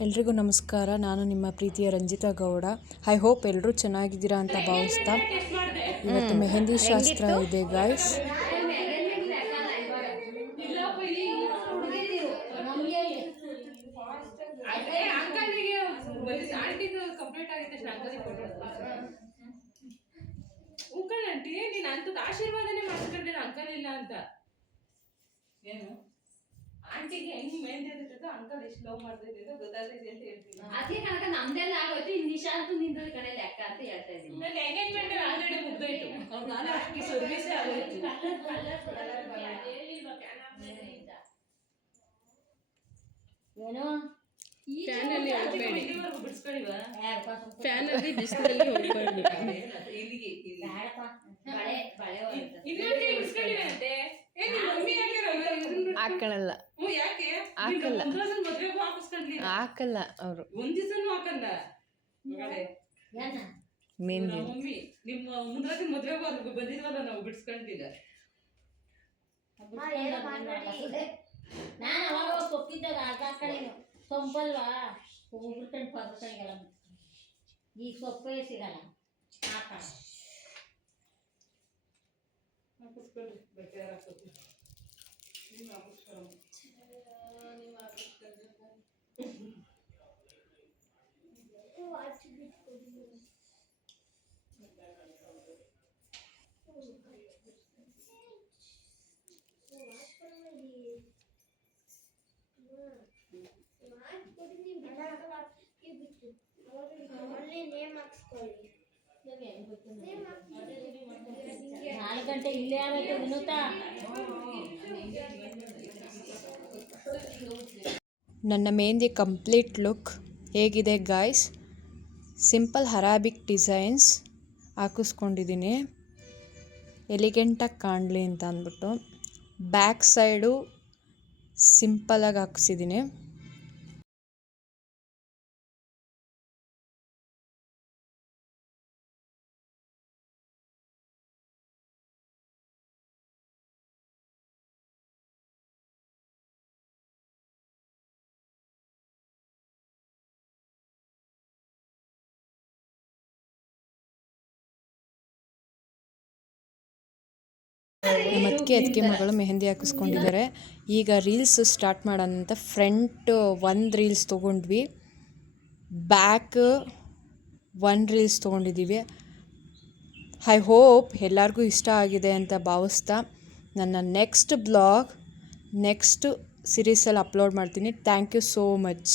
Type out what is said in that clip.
ಎಲ್ರಿಗೂ ನಮಸ್ಕಾರ. ನಾನು ನಿಮ್ಮ ಪ್ರೀತಿಯ ರಂಜಿತಾ ಗೌಡ. ಐ ಹೋಪ್ ಎಲ್ಲರೂ ಚೆನ್ನಾಗಿದ್ದೀರಾ ಅಂತ ಭಾವಿಸ್ತಾ ಇವತ್ತು ಮೆಹಂದಿ ಶಾಸ್ತ್ರ ಇದೆ ಗಾಯ್ಸ್. ಆಶೀರ್ವಾದನೆ ಮಾಡ್ಕೊಂಡ್ರೆ ಅಂಕಲ್ ಇಲ್ಲ ಅಂತ ಏನು ಆಂಟಿಗೆ ಹೆಂಗ್ ಮೆಹಂದಿ ಇರ್ತೈತೆ ಅಂಕಲ್ ಎಷ್ಟು ಲವ್ ಮಾಡ್ತೈತೆ ಅಂತ ಗೊತ್ತಾಗ್ತೈತೆ ಅಂತ ಹೇಳ್ತೀನಿ. ಅದೇ ಕಣಕ ನಮ್ದೆಲ್ಲ ಆಗೋಯ್ತು. ಇನ್ನು ನಿಶಾಂತ್ ನಿಂದು ಕಡೆ ಲೆಕ್ಕ ಅಂತ ಹೇಳ್ತಾ ಇದ್ದೀನಿ. ನನ್ನ ಎಂಗೇಜ್ಮೆಂಟ್ ಆಲ್ರೆಡಿ ಮುಗ್ದೋಯ್ತು. ನಾನು ಅಷ್ಟಕ್ಕೆ ಸರ್ವಿಸೇ ಆಗೋಯ್ತು. ಏನು ಫ್ಯಾನಲ್ಲಿ ಹೋಗಬೇಡಿ, ಬಿಡಿಸ್ಕೊಳ್ಳಿವಾ ಫ್ಯಾನಲ್ಲಿ ಬಿಸಿಲಲ್ಲಿ ಹೋಗಬೇಡಿ. ಇಲ್ಲಿಗೆ ಬಳೆ ಬಳೆ ಇನ್ನೊಂದು ಬಿಡಿಸ್ಕೊಳ್ಳಿವಂತೆ. ಹಾಕಲ್ಲ ಹಾಕಲ್ಲ ಅವರು ಒಂದ್ ದಿವಸನೂ ಹಾಕಲ್ಲ. ಮಮ್ಮಿ ನಿಮ್ಮ ಮುಂದ್ರಾಜ್ ಮದ್ವೆಗೆ ಬಂದಿದ್ವಲ್ಲ ನಾವು ಬಿಡಿಸ್ಕೊಂಡಿಲ್ಲ. ನಾನು ಅವಾಗ ಸೊಪ್ಪಿದ್ದಾಗ ಹಾಕಳೇನು ಸೊಂಪಲ್ವಾ ಉಗುರ್ಕೊಂಡು ಪರ್ಕಂಗೆಲ್ಲ ಈಗ ಸೊಪ್ಪೇ ಸಿಗಲ್ಲ ಹಾಕಳ ನಾಲ್ಕು ಗಂಟೆ ಇಲ್ಲೇ ಆಗುತ್ತೆ ವಿನೂತಾ. ನನ್ನ ಮೆಹಂದಿ ಕಂಪ್ಲೀಟ್ ಲುಕ್ ಹೇಗಿದೆ ಗಾಯ್ಸ್. ಸಿಂಪಲ್ ಅರಾಬಿಕ್ ಡಿಸೈನ್ಸ್ ಹಾಕಿಸ್ಕೊಂಡಿದ್ದೀನಿ ಎಲಿಗೆಂಟಾಗಿ ಕಾಣಲಿ ಅಂತ ಅಂದ್ಬಿಟ್ಟು. ಬ್ಯಾಕ್ ಸೈಡು ಸಿಂಪಲಾಗಿ ಹಾಕಿಸಿದ್ದೀನಿ. ನಮ್ಮ ಅದಕ್ಕೆ ಮಗಳು ಮೆಹಂದಿ ಹಾಕಿಸ್ಕೊಂಡಿದ್ದಾರೆ. ಈಗ ರೀಲ್ಸ್ ಸ್ಟಾರ್ಟ್ ಮಾಡೋಣ ಅಂತ ಫ್ರಂಟ್ ಒಂದು ರೀಲ್ಸ್ ತೊಗೊಂಡ್ವಿ, ಬ್ಯಾಕ್ ಒಂದು ರೀಲ್ಸ್ ತೊಗೊಂಡಿದ್ದೀವಿ. ಐ ಹೋಪ್ ಎಲ್ಲರಿಗೂ ಇಷ್ಟ ಆಗಿದೆ ಅಂತ ಭಾವಿಸ್ತಾ ನನ್ನ ನೆಕ್ಸ್ಟ್ ಬ್ಲಾಗ್ ನೆಕ್ಸ್ಟ್ ಸೀರೀಸಲ್ಲಿ ಅಪ್ಲೋಡ್ ಮಾಡ್ತೀನಿ. Thank you so much.